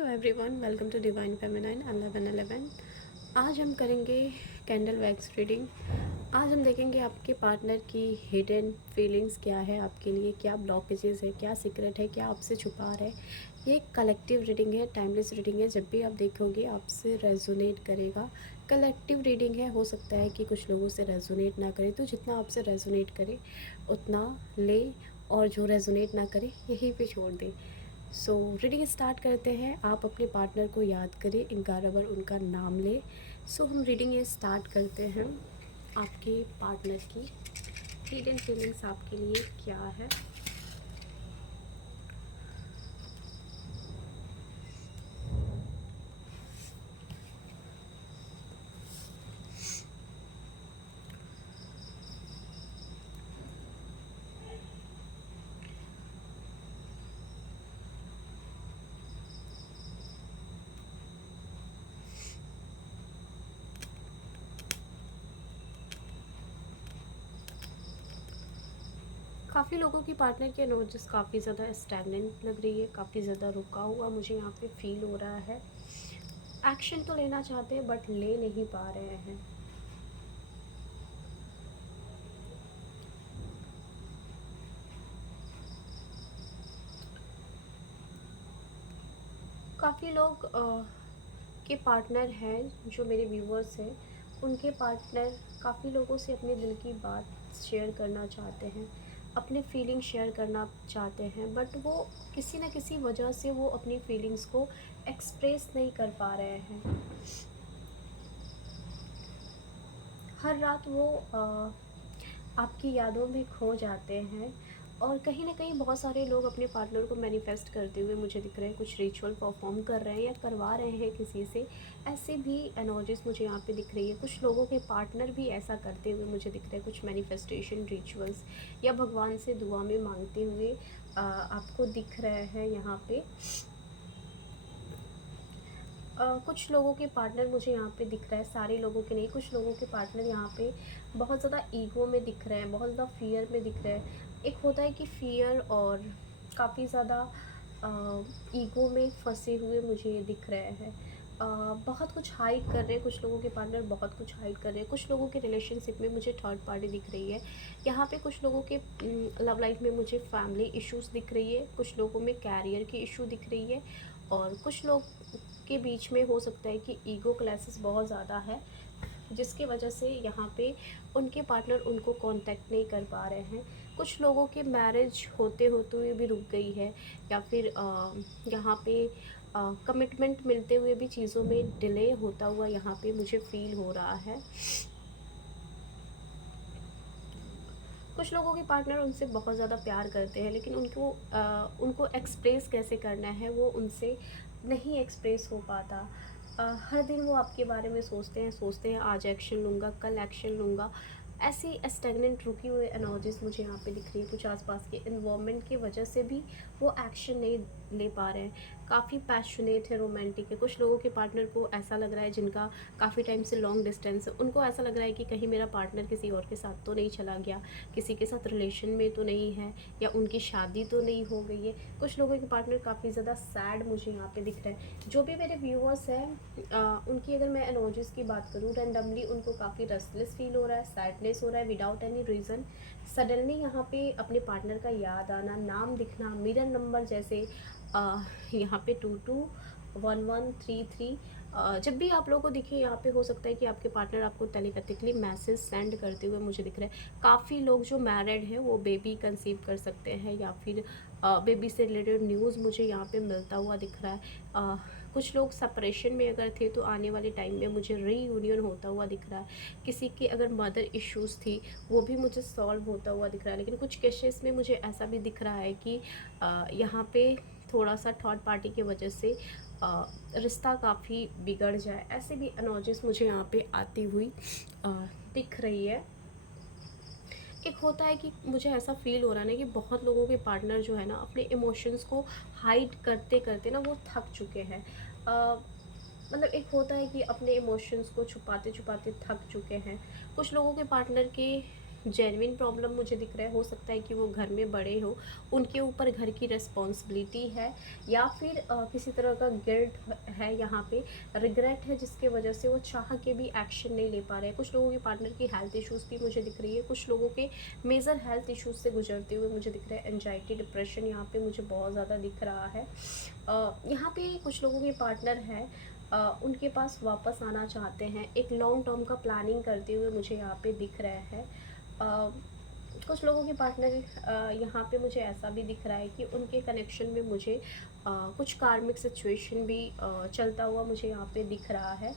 Hello everyone, welcome to divine feminine 1111। आज हम करेंगे कैंडल वैक्स रीडिंग। आज हम देखेंगे आपके पार्टनर की हिडन फीलिंग्स क्या है, आपके लिए क्या ब्लॉकेजेस है, क्या सीक्रेट है, क्या आपसे छुपा रहे हैं। ये एक कलेक्टिव रीडिंग है, टाइमलेस रीडिंग है। जब भी आप देखोगे आपसे रेजोनेट करेगा। कलेक्टिव रीडिंग है, हो सकता है कि कुछ लोगों से रेजोनेट ना करे, तो जितना आपसे रेजोनेट करे उतना ले, और जो रेजोनेट ना करे यहीं पे छोड़ दे। सो रीडिंग स्टार्ट करते हैं। आप अपने पार्टनर को याद करें, 11 बार उनका नाम लें। सो हम रीडिंग ये स्टार्ट करते हैं। आपके पार्टनर की हिडन फीलिंग्स आपके लिए क्या है। काफ़ी लोगों की पार्टनर की एनर्जीज काफ़ी ज़्यादा स्टैगनेंट लग रही है, काफ़ी ज़्यादा रुका हुआ मुझे यहाँ पे फील हो रहा है। एक्शन तो लेना चाहते हैं बट ले नहीं पा रहे हैं। काफ़ी लोग के पार्टनर हैं, जो मेरे व्यूवर्स हैं, उनके पार्टनर काफ़ी लोगों से अपने दिल की बात शेयर करना चाहते हैं, अपने फीलिंग शेयर करना चाहते हैं, बट वो किसी न किसी वजह से वो अपनी फीलिंग्स को एक्सप्रेस नहीं कर पा रहे हैं। हर रात वो आपकी यादों में खो जाते हैं, और कहीं ना कहीं बहुत सारे लोग अपने पार्टनर को मैनिफेस्ट करते हुए मुझे दिख रहे हैं। कुछ रिचुअल परफॉर्म कर रहे हैं या करवा रहे हैं किसी से। ऐसे भी एनर्जीज मुझे यहाँ पे दिख रही है। कुछ लोगों के पार्टनर भी ऐसा करते हुए मुझे दिख रहे हैं। कुछ मैनिफेस्टेशन रिचुअल्स या भगवान से दुआ में मांगते हुए आपको दिख रहे हैं यहाँ पे। कुछ लोगों के पार्टनर मुझे यहाँ पे दिख रहा है, सारे लोगों के नहीं, कुछ लोगों के पार्टनर यहाँ पे बहुत ज़्यादा ईगो में दिख रहे हैं, बहुत ज़्यादा फियर में दिख रहे हैं। एक होता है कि फियर और काफ़ी ज़्यादा ईगो में फंसे हुए मुझे ये दिख रहे हैं। बहुत कुछ हाइड कर रहे हैं कुछ लोगों के पार्टनर, बहुत कुछ हाइड कर रहे हैं। कुछ लोगों के रिलेशनशिप में मुझे थर्ड पार्टी दिख रही है। यहाँ पे कुछ लोगों के लव लाइफ में मुझे फैमिली इश्यूज़ दिख रही है, कुछ लोगों में कैरियर की इशू दिख रही है, और कुछ लोग के बीच में हो सकता है कि ईगो क्लैसेस बहुत ज़्यादा है, जिसकी वजह से यहाँ पे उनके पार्टनर उनको कांटेक्ट नहीं कर पा रहे हैं। कुछ लोगों के मैरिज होते होते हुए भी रुक गई है, या फिर यहाँ पे कमिटमेंट मिलते हुए भी चीज़ों में डिले होता हुआ यहाँ पे मुझे फील हो रहा है। कुछ लोगों के पार्टनर उनसे बहुत ज़्यादा प्यार करते हैं, लेकिन उनको एक्सप्रेस कैसे करना है वो उनसे नहीं एक्सप्रेस हो पाता। हर दिन वो आपके बारे में सोचते हैं आज एक्शन लूँगा, कल एक्शन लूँगा। ऐसी स्टैग्नेंट रुकी हुई एनर्जीज मुझे यहाँ पे दिख रही है। कुछ आसपास के इन्वायरमेंट की वजह से भी वो एक्शन नहीं ले पा रहे हैं। काफ़ी पैशनेट है, रोमांटिक है। कुछ लोगों के पार्टनर को ऐसा लग रहा है, जिनका काफ़ी टाइम से लॉन्ग डिस्टेंस है, उनको ऐसा लग रहा है कि कहीं मेरा पार्टनर किसी और के साथ तो नहीं चला गया, किसी के साथ रिलेशन में तो नहीं है, या उनकी शादी तो नहीं हो गई है। कुछ लोगों के पार्टनर काफ़ी ज़्यादा सैड मुझे यहाँ पे दिख रहा है। जो भी मेरे व्यूअर्स हैं, उनकी अगर मैं एनर्जीज़ की बात करूँ, रैंडमली उनको काफ़ी रेस्टलेस फील हो रहा है, सैडनेस हो रहा है विदाउट एनी रीज़न। सडनली यहाँ पे अपने पार्टनर का याद आना, नाम दिखना, मिरर नंबर जैसे यहाँ पे 221133। जब भी आप लोगों को दिखे यहाँ पे, हो सकता है कि आपके पार्टनर आपको टेलीपैथिकली मैसेज सेंड करते हुए मुझे दिख रहा है। काफ़ी लोग जो मैरिड हैं वो बेबी कंसीव कर सकते हैं, या फिर बेबी से रिलेटेड न्यूज़ मुझे यहाँ पे मिलता हुआ दिख रहा है। कुछ लोग सेपरेशन में अगर थे तो आने वाले टाइम में मुझे रीयूनियन होता हुआ दिख रहा है। किसी की अगर मदर इश्यूज़ थी वो भी मुझे सॉल्व होता हुआ दिख रहा है। लेकिन कुछ केसेस में मुझे ऐसा भी दिख रहा है कि यहाँ पे थोड़ा सा थर्ड पार्टी की वजह से रिश्ता काफ़ी बिगड़ जाए। ऐसे भी एनर्जीज मुझे यहाँ पे आती हुई दिख रही है। एक होता है कि मुझे ऐसा फ़ील हो रहा है ना कि बहुत लोगों के पार्टनर जो है ना, अपने इमोशंस को हाइड करते करते ना वो थक चुके हैं। मतलब एक होता है कि अपने इमोशंस को छुपाते छुपाते थक चुके हैं। कुछ लोगों के पार्टनर के जेन्युइन प्रॉब्लम मुझे दिख रहा है। हो सकता है कि वो घर में बड़े हो, उनके ऊपर घर की रिस्पॉन्सिबिलिटी है, या फिर किसी तरह का गिल्ट है यहाँ पे, रिग्रेट है, जिसके वजह से वो चाह के भी एक्शन नहीं ले पा रहे हैं। कुछ लोगों के पार्टनर की हेल्थ इश्यूज़ भी मुझे दिख रही है, कुछ लोगों के मेजर हेल्थ इश्यूज से गुजरते हुए मुझे दिख रहा है। एंजाइटी, डिप्रेशन यहाँ पे मुझे बहुत ज़्यादा दिख रहा है। यहाँ पे कुछ लोगों के पार्टनर हैं, उनके पास वापस आना चाहते हैं, एक लॉन्ग टर्म का प्लानिंग करते हुए मुझे यहाँ पे दिख रहा है। कुछ लोगों के पार्टनर यहाँ पे मुझे ऐसा भी दिख रहा है कि उनके कनेक्शन में मुझे कुछ कार्मिक सिचुएशन भी चलता हुआ मुझे यहाँ पे दिख रहा है।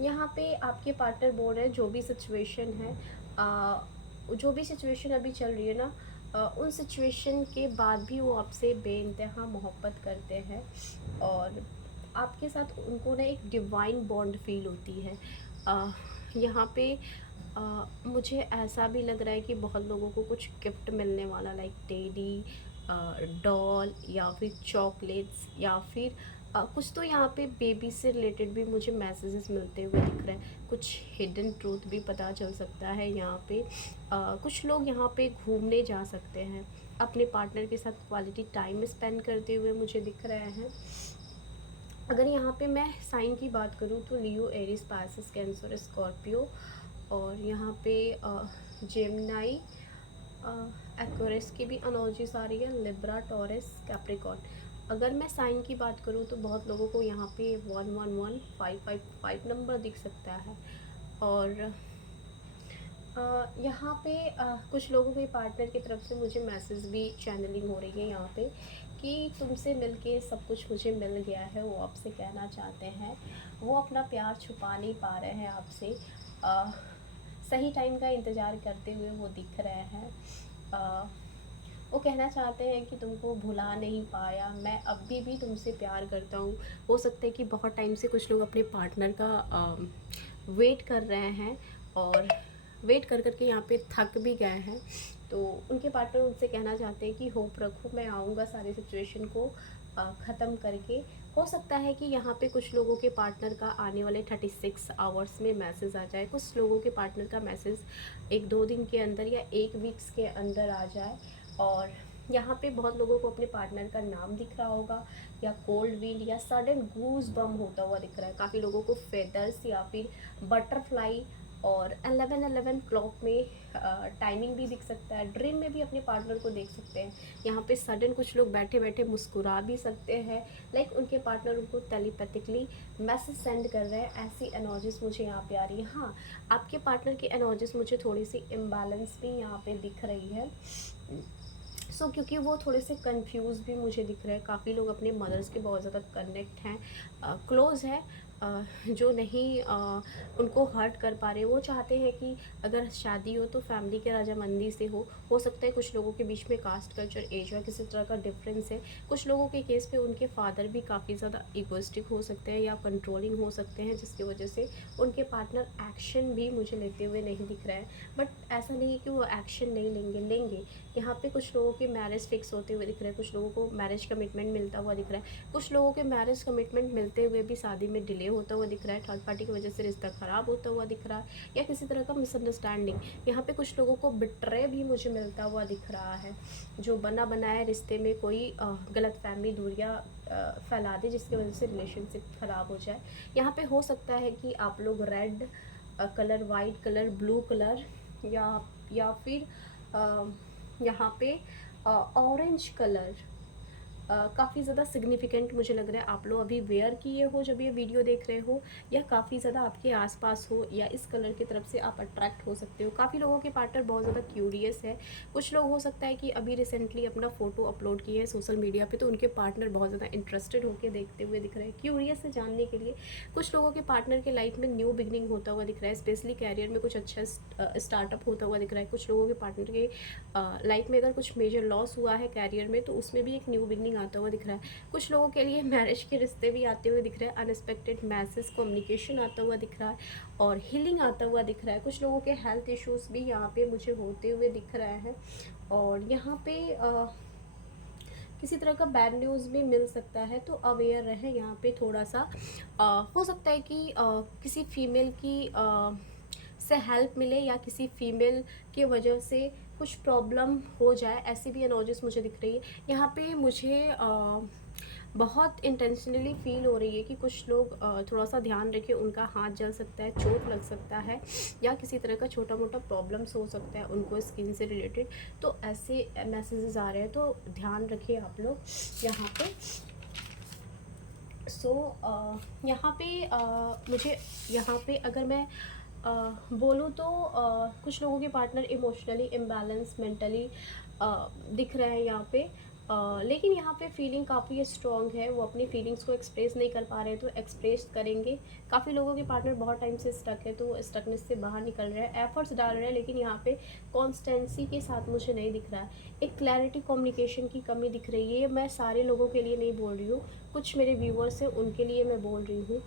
यहाँ पे आपके पार्टनर बोल रहे हैं जो भी सिचुएशन है, जो भी सिचुएशन अभी चल रही है ना, उन सिचुएशन के बाद भी वो आपसे बेइंतहा मोहब्बत करते हैं, और आपके साथ उनको ना एक डिवाइन बॉन्ड फील होती है। यहाँ पे मुझे ऐसा भी लग रहा है कि बहुत लोगों को कुछ गिफ्ट मिलने वाला, लाइक टेडी, डॉल, या फिर चॉकलेट्स, या फिर कुछ तो यहाँ पे बेबी से रिलेटेड भी मुझे मैसेजेस मिलते हुए दिख रहे हैं। कुछ हिडन ट्रूथ भी पता चल सकता है यहाँ पे। कुछ लोग यहाँ पे घूमने जा सकते हैं, अपने पार्टनर के साथ क्वालिटी टाइम स्पेंड करते हुए मुझे दिख रहे हैं। अगर यहाँ पे मैं साइन की बात करूँ तो लियो, एरिस, पाइसेस, कैंसर, स्कॉर्पियो, और यहाँ पे जेमिनाई, एक्वेरियस की भी एनर्जीज आ रही है, लिब्रा, टॉरस, कैप्रिकॉर्न। अगर मैं साइन की बात करूँ तो बहुत लोगों को यहाँ पे 111555 नंबर दिख सकता है। और यहाँ पे कुछ लोगों के पार्टनर की तरफ से मुझे मैसेज भी चैनलिंग हो रही है यहाँ पे, कि तुमसे मिलके सब कुछ मुझे मिल गया है, वो आपसे कहना चाहते हैं। वो अपना प्यार छुपा नहीं पा रहे हैं आपसे, सही टाइम का इंतज़ार करते हुए वो दिख रहे हैं। वो कहना चाहते हैं कि तुमको भुला नहीं पाया, मैं अभी भी तुमसे प्यार करता हूँ। हो सकता है कि बहुत टाइम से कुछ लोग अपने पार्टनर का वेट कर रहे हैं, और वेट कर कर के यहाँ पे थक भी गए हैं, तो उनके पार्टनर उनसे कहना चाहते हैं कि होप रखो, मैं आऊँगा सारी सिचुएशन को ख़त्म करके। हो सकता है कि यहाँ पे कुछ लोगों के पार्टनर का आने वाले 36 आवर्स में मैसेज आ जाए, कुछ लोगों के पार्टनर का मैसेज 1-2 दिन के अंदर या 1 वीक्स के अंदर आ जाए। और यहाँ पे बहुत लोगों को अपने पार्टनर का नाम दिख रहा होगा, या कोल्ड विंड, या सडन गूज बम होता हुआ दिख रहा है। काफ़ी लोगों को फेदर्स या फिर बटरफ्लाई, और 11-11 क्लॉक में टाइमिंग भी दिख सकता है। ड्रीम में भी अपने पार्टनर को देख सकते हैं। यहाँ पे सडन कुछ लोग बैठे बैठे मुस्कुरा भी सकते हैं, लाइक उनके पार्टनर उनको टेलीपैथिकली मैसेज सेंड कर रहे हैं। ऐसी एनर्जीज मुझे यहाँ पे आ रही है। हाँ, आपके पार्टनर की एनर्जीज मुझे थोड़ी सी इम्बैलेंस भी यहाँ पे दिख रही है। क्योंकि वो थोड़े से कंफ्यूज भी मुझे दिख रहे हैं। काफ़ी लोग अपने मदर्स के बहुत ज़्यादा कनेक्ट हैं, क्लोज है, जो नहीं उनको हर्ट कर पा रहे। वो चाहते हैं कि अगर शादी हो तो फैमिली के रजामंदी से हो सकता है कुछ लोगों के बीच में कास्ट, कल्चर, एज या किसी तरह का डिफरेंस है। कुछ लोगों के केस पे उनके फादर भी काफ़ी ज़्यादा इगोइस्टिक हो सकते हैं या कंट्रोलिंग हो सकते हैं, जिसकी वजह से उनके पार्टनर एक्शन भी मुझे लेते हुए नहीं दिख रहा है। बट ऐसा नहीं है कि वो एक्शन नहीं लेंगे। यहाँ पे कुछ लोगों के मैरिज फिक्स होते हुए दिख रहे हैं, कुछ लोगों को मैरिज कमिटमेंट मिलता हुआ दिख रहा है, कुछ लोगों के मैरिज कमिटमेंट मिलते हुए भी शादी में डिले होता हुआ दिख रहा है, थर्ड पार्टी की वजह से रिश्ता ख़राब होता हुआ दिख रहा है, या किसी तरह का मिसअंडरस्टैंडिंग। यहाँ पे कुछ लोगों को बिट्रे भी मुझे मिलता हुआ दिख रहा है, जो बना बनाया रिश्ते में कोई गलत फहमी, दूरियाँ फैला दे, जिसकी वजह से रिलेशनशिप ख़राब हो जाए। यहाँ पे हो सकता है कि आप लोग red colour, white colour, blue colour, या फिर यहाँ पे ऑरेंज कलर काफ़ी ज़्यादा सिग्निफिकेंट मुझे लग रहा है। आप लोग अभी वेयर किए हो जब ये वीडियो देख रहे हो, या काफ़ी ज़्यादा आपके आसपास हो, या इस कलर की तरफ से आप अट्रैक्ट हो सकते हो। काफ़ी लोगों के पार्टनर बहुत ज़्यादा क्यूरियस है। कुछ लोग हो सकता है कि अभी रिसेंटली अपना फ़ोटो अपलोड किए हैं सोशल मीडिया पे, तो उनके पार्टनर बहुत ज़्यादा इंटरेस्टेड होकर देखते हुए दिख रहे हैं, क्यूरियस है जानने के लिए। कुछ लोगों के पार्टनर के लाइफ में न्यू बिगनिंग होता हुआ दिख रहा है, स्पेशली कैरियर में कुछ अच्छा स्टार्टअप होता हुआ दिख रहा है। कुछ लोगों के पार्टनर के लाइफ में अगर कुछ मेजर लॉस हुआ है कैरियर में, तो उसमें भी एक न्यू बिगनिंग आता हुआ दिख रहा है। कुछ लोगों के लिए मैरिज के रिश्ते भी आते हुए दिख रहे हैं, अनएक्सपेक्टेड मैसेज, कम्युनिकेशन आता हुआ दिख रहा है, और हीलिंग आता हुआ दिख रहा है। कुछ लोगों के हेल्थ इश्यूज भी यहाँ पे मुझे होते हुए दिख रहे हैं, और यहाँ पे किसी तरह का बैड न्यूज़ भी मिल सकता है, तो अवेयर रहें यहाँ पे थोड़ा सा। हो सकता है कि किसी फीमेल की से हेल्प मिले या किसी फीमेल की वजह से कुछ प्रॉब्लम हो जाए, ऐसी भी एनर्जीज मुझे दिख रही है। यहाँ पे मुझे बहुत इंटेंशनली फ़ील हो रही है कि कुछ लोग थोड़ा सा ध्यान रखें, उनका हाथ जल सकता है, चोट लग सकता है या किसी तरह का छोटा मोटा प्रॉब्लम्स हो सकता है उनको स्किन से रिलेटेड। तो ऐसे मैसेजेस आ रहे हैं, तो ध्यान रखिए आप लोग यहाँ पे। सो यहाँ पे मुझे यहाँ पे अगर मैं बोलूँ तो कुछ लोगों के पार्टनर इमोशनली इम्बैलेंस, मेंटली दिख रहे हैं यहाँ पे। लेकिन यहाँ पे फीलिंग काफ़ी स्ट्रॉन्ग है, वो अपनी फीलिंग्स को एक्सप्रेस नहीं कर पा रहे हैं तो एक्सप्रेस करेंगे। काफ़ी लोगों के पार्टनर बहुत टाइम से स्टक है, तो वो स्टकनेस से बाहर निकल रहे हैं, एफर्ट्स डाल रहे हैं, लेकिन यहाँ पे कॉन्स्टेंसी के साथ मुझे नहीं दिख रहा है। एक क्लैरिटी, कम्युनिकेशन की कमी दिख रही है। मैं सारे लोगों के लिए नहीं बोल रही हूँ, कुछ मेरे व्यूअर्स हैं उनके लिए मैं बोल रही हूँ।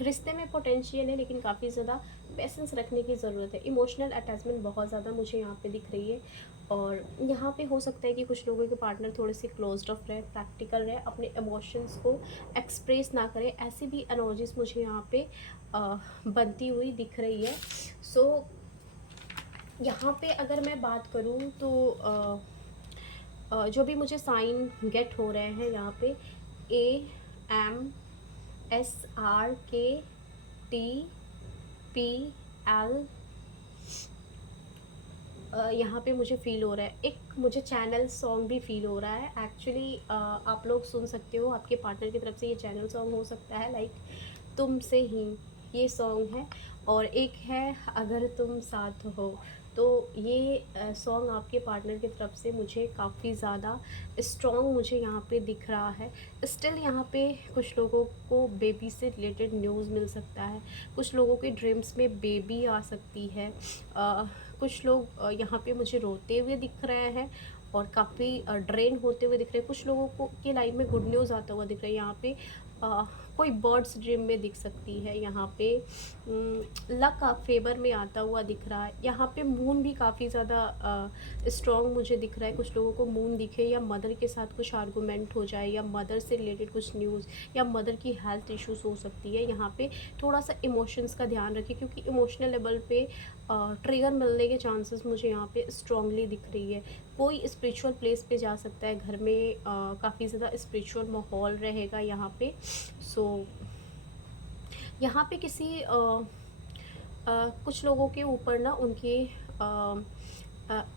रिश्ते में पोटेंशियल है, लेकिन काफ़ी ज़्यादा पेशेंस रखने की ज़रूरत है। इमोशनल अटैचमेंट बहुत ज़्यादा मुझे यहाँ पे दिख रही है। और यहाँ पे हो सकता है कि कुछ लोगों के पार्टनर थोड़े से क्लोज्ड ऑफ रहे, प्रैक्टिकल रहे, अपने इमोशंस को एक्सप्रेस ना करें, ऐसी भी एनर्जीज मुझे यहाँ पे बनती हुई दिख रही है। सो यहाँ पे अगर मैं बात करूँ तो जो भी मुझे साइन गेट हो रहे हैं यहाँ पे AMSRKTPL, यहाँ पे मुझे फ़ील हो रहा है। एक मुझे चैनल सॉन्ग भी फ़ील हो रहा है एक्चुअली। आप लोग सुन सकते हो, आपके पार्टनर की तरफ से ये चैनल सॉन्ग हो सकता है, लाइक तुमसे ही ये सॉन्ग है। और एक है अगर तुम साथ हो। तो ये सॉन्ग आपके पार्टनर की तरफ से मुझे काफ़ी ज़्यादा स्ट्रॉन्ग मुझे यहाँ पे दिख रहा है। स्टिल यहाँ पे कुछ लोगों को बेबी से रिलेटेड न्यूज़ मिल सकता है, कुछ लोगों के ड्रीम्स में बेबी आ सकती है। कुछ लोग यहाँ पे मुझे रोते हुए दिख रहे हैं और काफ़ी ड्रेन होते हुए दिख रहे हैं। कुछ लोगों को की लाइफ में गुड न्यूज़ आता हुआ दिख रहा है यहाँ पे। कोई बर्ड्स ड्रीम में दिख सकती है यहाँ पे। लक का फेवर में आता हुआ दिख रहा है। यहाँ पे मून भी काफ़ी ज़्यादा स्ट्रॉन्ग मुझे दिख रहा है। कुछ लोगों को मून दिखे या मदर के साथ कुछ आर्गूमेंट हो जाए या मदर से रिलेटेड कुछ न्यूज़ या मदर की हेल्थ इश्यूज हो सकती है। यहाँ पे थोड़ा सा इमोशंस का ध्यान रखिए, क्योंकि इमोशनल लेवल पे ट्रिगर मिलने के चांसेस मुझे यहाँ पे स्ट्रांगली दिख रही है। कोई स्पिरिचुअल प्लेस पे जा सकता है, घर में काफ़ी ज़्यादा स्पिरिचुअल माहौल रहेगा यहाँ पे। सो यहाँ पे किसी कुछ लोगों के ऊपर ना उनके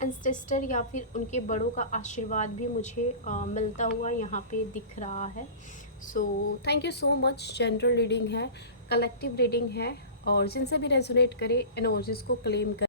एंसेस्टर या फिर उनके बड़ों का आशीर्वाद भी मुझे मिलता हुआ यहाँ पे दिख रहा है। So thank you so much. General reading है, कलेक्टिव रीडिंग है, और जिनसे भी रेजोनेट करे एनर्जीज को क्लेम कर